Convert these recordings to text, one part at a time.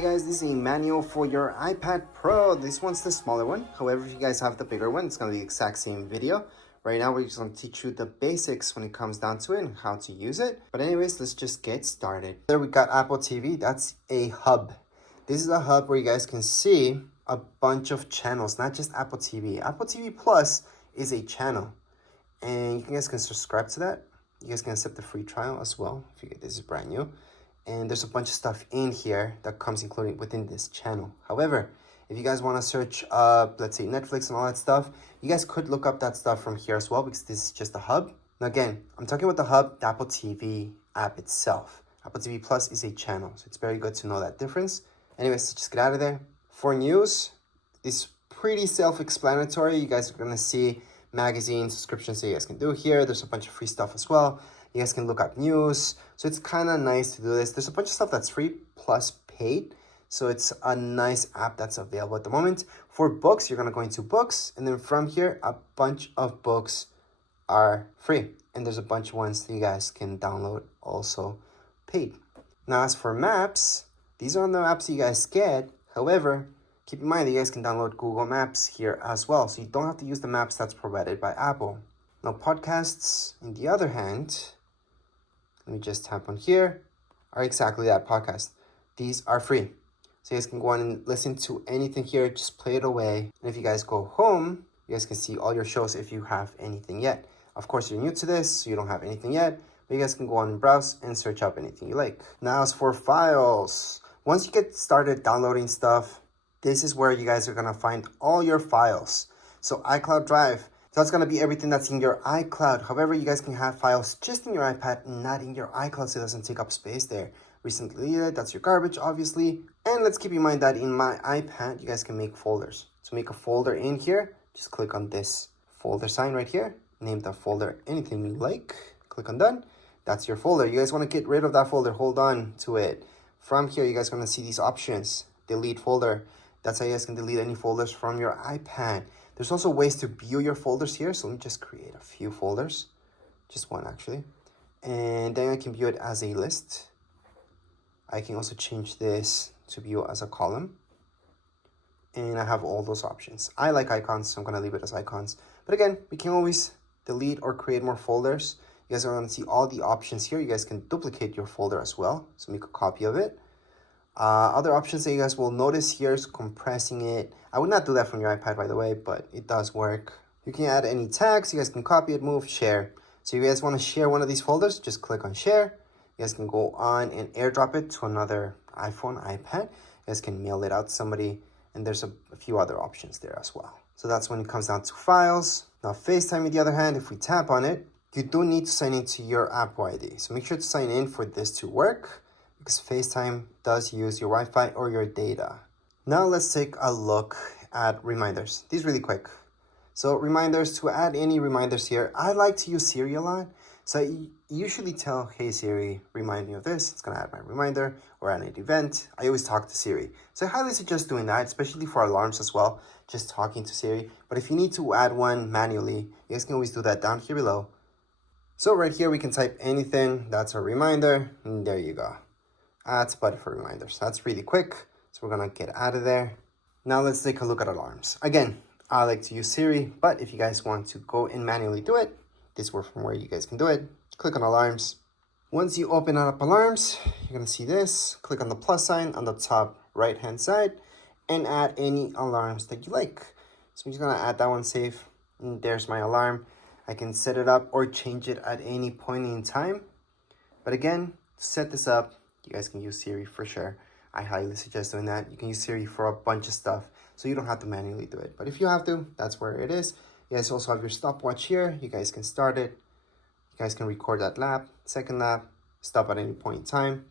Hey guys, this is a manual for your iPad Pro. This one's the smaller one. However, if you guys have the bigger one, it's going to be the exact same video. Right now, we're just going to teach you the basics when it comes down to it and how to use it. But anyways, let's just get started. There we got Apple TV. That's a hub. This is a hub where you guys can see a bunch of channels, not just Apple TV. Apple TV Plus is a channel. And you guys can subscribe to that. You guys can accept the free trial as well if you get this is brand new. And there's a bunch of stuff in here that comes included within this channel. However, if you guys want to search up, let's say Netflix and all that stuff, you guys could look up that stuff from here as well because this is just a hub. Now again, I'm talking about the hub, the Apple TV app itself. Apple TV Plus is a channel, so it's very good to know that difference. Anyways, let's just get out of there. For news, it's pretty self-explanatory. You guys are going to see magazine subscriptions that you guys can do here. There's a bunch of free stuff as well. You guys can look up news. So it's kind of nice to do this. There's a bunch of stuff that's free plus paid. So it's a nice app that's available at the moment. For books, you're going to go into books. And then from here, a bunch of books are free. And there's a bunch of ones that you guys can download also paid. Now, as for maps, these are the maps you guys get. However, keep in mind that you guys can download Google Maps here as well. So you don't have to use the maps that's provided by Apple. Now, podcasts, on the other hand, let me just tap on here, are exactly that, podcast. These are free. So you guys can go on and listen to anything here, just play it away. And if you guys go home, you guys can see all your shows if you have anything yet. Of course, you're new to this, so you don't have anything yet, but you guys can go on and browse and search up anything you like. Now, as for files, once you get started downloading stuff, this is where you guys are gonna find all your files. So iCloud Drive, so that's going to be everything that's in your iCloud. However, you guys can have files just in your iPad, not in your iCloud, so it doesn't take up space there. Recently deleted, that's your garbage, obviously. And let's keep in mind that in my iPad, you guys can make folders. So make a folder in here. Just click on this folder sign right here. Name the folder anything you like. Click on done. That's your folder. You guys want to get rid of that folder. Hold on to it. From here, you guys are going to see these options. Delete folder. That's how you guys can delete any folders from your iPad. There's also ways to view your folders here. So let me just create a few folders. Just one, actually. And then I can view it as a list. I can also change this to view as a column. And I have all those options. I like icons, so I'm going to leave it as icons. But again, we can always delete or create more folders. You guys are going to see all the options here. You guys can duplicate your folder as well. So make a copy of it. Other options that you guys will notice here is compressing it. I would not do that from your iPad, by the way, but it does work. You can add any tags. You guys can copy it, move, share. So if you guys want to share one of these folders, just click on share. You guys can go on and airdrop it to another iPhone, iPad. You guys can mail it out to somebody, and there's a few other options there as well. So that's when it comes down to files. Now, FaceTime, on the other hand, if we tap on it, you do need to sign into your Apple ID. So make sure to sign in for this to work, because FaceTime does use your Wi-Fi or your data. Now let's take a look at reminders. These really quick. So reminders, to add any reminders here, I like to use Siri a lot. So I usually tell, hey Siri, remind me of this. It's gonna add my reminder or add an event. I always talk to Siri. So I highly suggest doing that, especially for alarms as well, just talking to Siri. But if you need to add one manually, you guys can always do that down here below. So right here, we can type anything. That's a reminder, and there you go. Add button for reminders. That's really quick. So we're gonna get out of there. Now let's take a look at alarms. Again, I like to use Siri, but if you guys want to go and manually do it, this is from where you guys can do it. Click on alarms. Once you open up alarms, you're gonna see this. Click on the plus sign on the top right hand side and add any alarms that you like. So I'm just gonna add that one, save. And there's my alarm. I can set it up or change it at any point in time. But again, to set this up, you guys can use Siri for sure. I highly suggest doing that. You can use Siri for a bunch of stuff, so you don't have to manually do it. But if you have to, that's where it is. You guys also have your stopwatch here. You guys can start it. You guys can record that lap, second lap, stop at any point in time.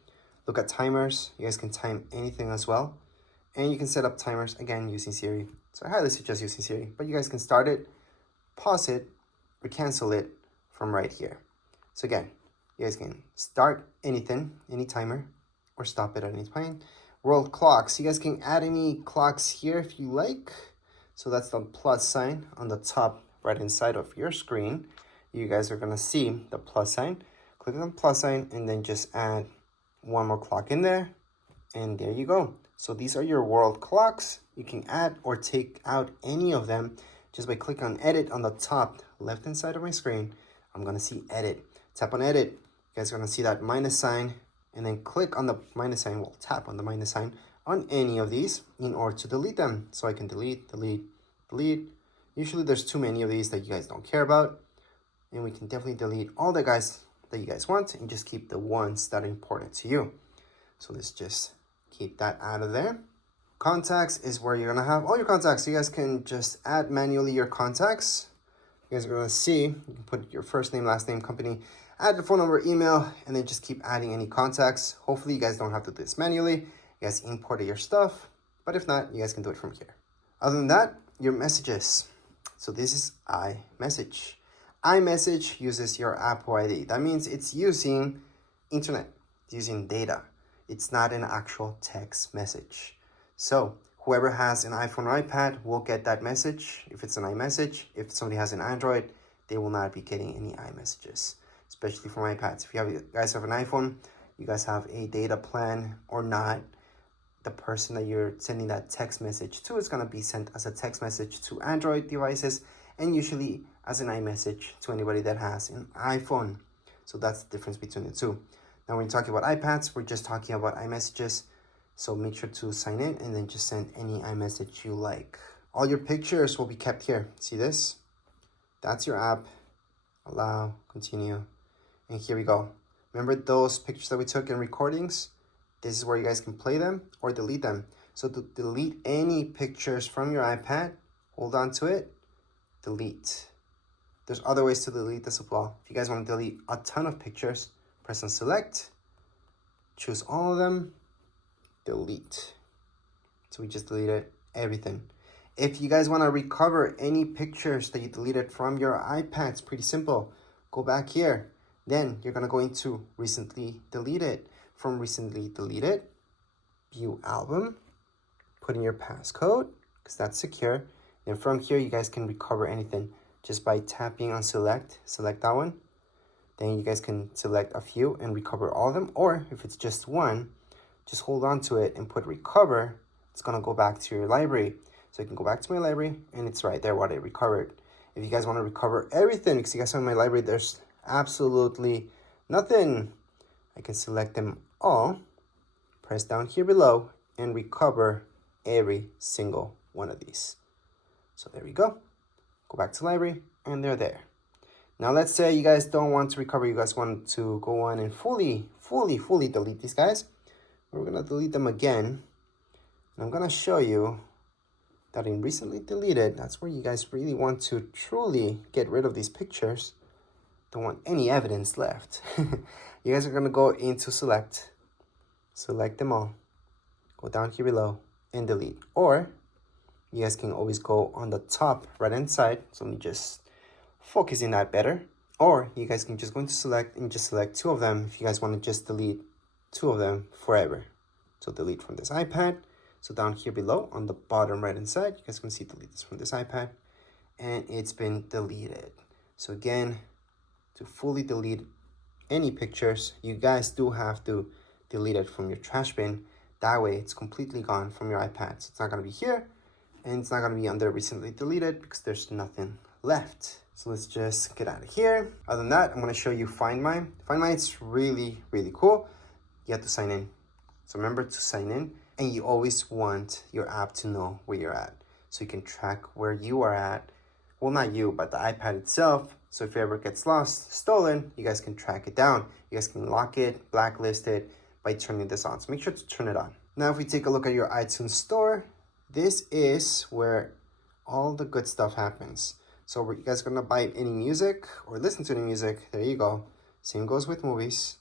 Look at timers. You guys can time anything as well. And you can set up timers, again, using Siri. So I highly suggest using Siri. But you guys can start it, pause it, or cancel it from right here. So again, you guys can start anything, any timer, or stop it at any point. World clocks. You guys can add any clocks here if you like. So that's the plus sign on the top right hand side of your screen. You guys are going to see the plus sign. Click on the plus sign and then just add one more clock in there. And there you go. So these are your world clocks. You can add or take out any of them just by clicking on edit on the top left hand side of my screen. I'm gonna see edit. Tap on edit. You guys are gonna see that minus sign, and then click on the minus sign. Well, tap on the minus sign on any of these in order to delete them. So I can delete. Usually there's too many of these that you guys don't care about. And we can definitely delete all the guys that you guys want and just keep the ones that are important to you. So let's just keep that out of there. Contacts is where you're gonna have all your contacts. So you guys can just add manually your contacts. You guys are gonna see, you can put your first name, last name, company, add the phone number, email, and then just keep adding any contacts. Hopefully you guys don't have to do this manually. You guys imported your stuff, but if not, you guys can do it from here. Other than that, your messages. So this is iMessage. iMessage uses your Apple ID. That means it's using internet, it's using data. It's not an actual text message. So whoever has an iPhone or iPad will get that message if it's an iMessage. If somebody has an Android, they will not be getting any iMessages, especially from iPads. If you guys have an iPhone, you guys have a data plan or not, the person that you're sending that text message to is going to be sent as a text message to Android devices and usually as an iMessage to anybody that has an iPhone. So that's the difference between the two. Now when we're talking about iPads, we're just talking about iMessages. So make sure to sign in and then just send any iMessage you like. All your pictures will be kept here. See this? That's your app. Allow, continue. And here we go. Remember those pictures that we took in recordings? This is where you guys can play them or delete them. So to delete any pictures from your iPad, hold on to it, delete. There's other ways to delete this as well. If you guys want to delete a ton of pictures, press on select, choose all of them, delete. So we just deleted everything. If you guys want to recover any pictures that you deleted from your iPad, it's pretty simple. Go back here. Then you're going to go into recently deleted. From recently deleted, view album, put in your passcode because that's secure. And from here, you guys can recover anything just by tapping on select that one. Then you guys can select a few and recover all of them. Or if it's just one, just hold on to it and put recover. It's going to go back to your library. So you can go back to my library and it's right there what I recovered. If you guys want to recover everything, because you guys have my library, there's absolutely nothing. I can select them all, press down here below, and recover every single one of these. So there we go. Go back to library, and they're there. Now let's say you guys don't want to recover, you guys want to go on and fully delete these guys. We're gonna delete them again. And I'm gonna show you that in recently deleted, that's where you guys really want to truly get rid of these pictures. Don't want any evidence left. You guys are gonna go into select them all, go down here below and delete. Or you guys can always go on the top right hand side. So let me just focus in that better. Or you guys can just go into select and just select two of them if you guys want to just delete two of them forever. So delete from this iPad. So down here below on the bottom right hand side, you guys can see delete this from this iPad, and it's been deleted. So again, to fully delete any pictures, you guys do have to delete it from your trash bin. That way it's completely gone from your iPad. So it's not going to be here and it's not going to be under recently deleted because there's nothing left. So let's just get out of here. Other than that, I'm going to show you Find My. Find My, it's really cool. You have to sign in. So remember to sign in, and you always want your app to know where you're at so you can track where you are at. Well, not you, but the iPad itself. So if it ever gets lost, stolen, you guys can track it down. You guys can lock it, blacklist it by turning this on. So make sure to turn it on. Now, if we take a look at your iTunes store, this is where all the good stuff happens. So you guys are gonna buy any music or listen to any music, there you go. Same goes with movies,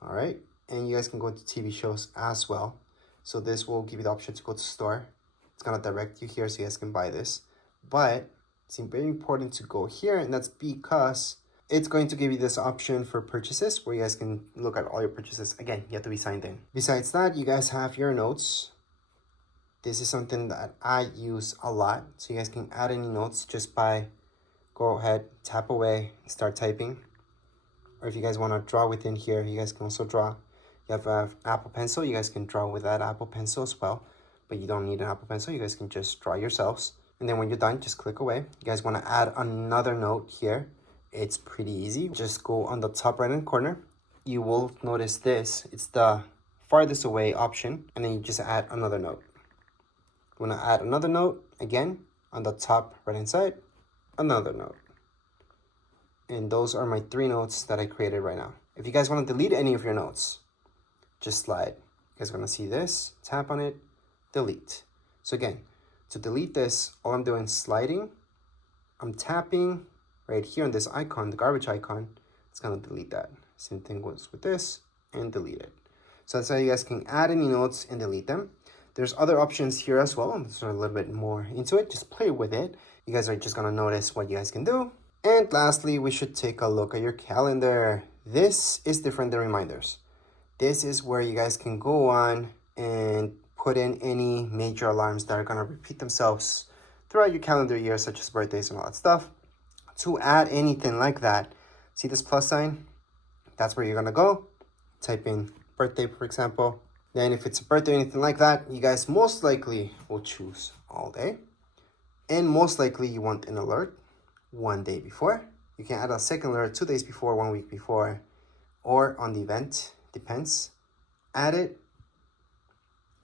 all right? And you guys can go to TV shows as well. So this will give you the option to go to store. It's gonna direct you here so you guys can buy this. But it's very important to go here, and that's because it's going to give you this option for purchases where you guys can look at all your purchases. Again, you have to be signed in. Besides that, you guys have your notes. This is something that I use a lot. So you guys can add any notes just by go ahead, tap away, start typing. Or if you guys want to draw within here, you guys can also draw. You have an Apple Pencil, you guys can draw with that Apple Pencil as well, but you don't need an Apple Pencil, you guys can just draw yourselves. And then when you're done, just click away. You guys want to add another note here. It's pretty easy. Just go on the top right hand corner. You will notice this. It's the farthest away option. And then you just add another note. You want to add another note. Again, on the top right hand side, another note. And those are my 3 notes that I created right now. If you guys want to delete any of your notes, just slide. You guys are going to see this. Tap on it. Delete. So again, to delete this, all I'm doing is sliding. I'm tapping right here on this icon, the garbage icon. It's gonna delete that. Same thing goes with this and delete it. So that's how you guys can add any notes and delete them. There's other options here as well. I'm sort of a little bit more into it. Just play with it. You guys are just gonna notice what you guys can do. And lastly, we should take a look at your calendar. This is different than reminders. This is where you guys can go on and put in any major alarms that are going to repeat themselves throughout your calendar year, such as birthdays and all that stuff. To add anything like that, see this plus sign? That's where you're going to go. Type in birthday, for example. Then if it's a birthday or anything like that, you guys most likely will choose all day. And most likely you want an alert 1 day before. You can add a second alert 2 days before, 1 week before, or on the event, depends. Add it.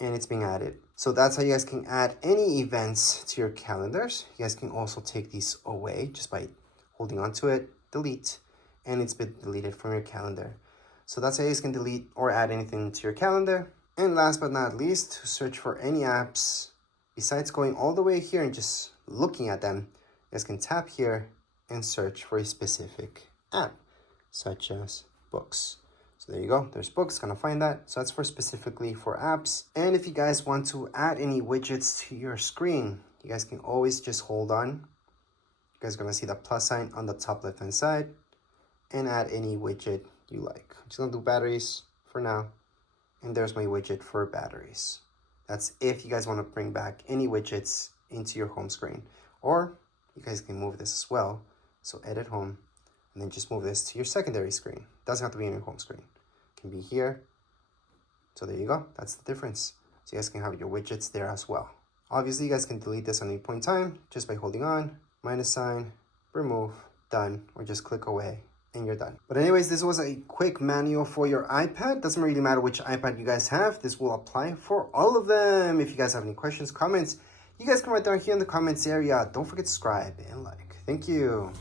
And it's being added. So that's how you guys can add any events to your calendars. You guys can also take these away just by holding on to it, delete, and it's been deleted from your calendar. So that's how you guys can delete or add anything to your calendar. And last but not least, to search for any apps, besides going all the way here and just looking at them, you guys can tap here and search for a specific app, such as books. So there you go, there's books, gonna find that. So that's for specifically for apps. And if you guys want to add any widgets to your screen, you guys can always just hold on. You guys are gonna see the plus sign on the top left hand side and add any widget you like. I'm just gonna do batteries for now. And there's my widget for batteries. That's if you guys wanna bring back any widgets into your home screen. Or you guys can move this as well. So edit home and then just move this to your secondary screen. Doesn't have to be in your home screen. It can be here. So there you go. That's the difference. So you guys can have your widgets there as well. Obviously, you guys can delete this at any point in time just by holding on, minus sign, remove, done, or just click away and you're done. But anyways, this was a quick manual for your iPad. Doesn't really matter which iPad you guys have. This will apply for all of them. If you guys have any questions, comments, you guys can write down here in the comments area. Don't forget to subscribe and like. Thank you.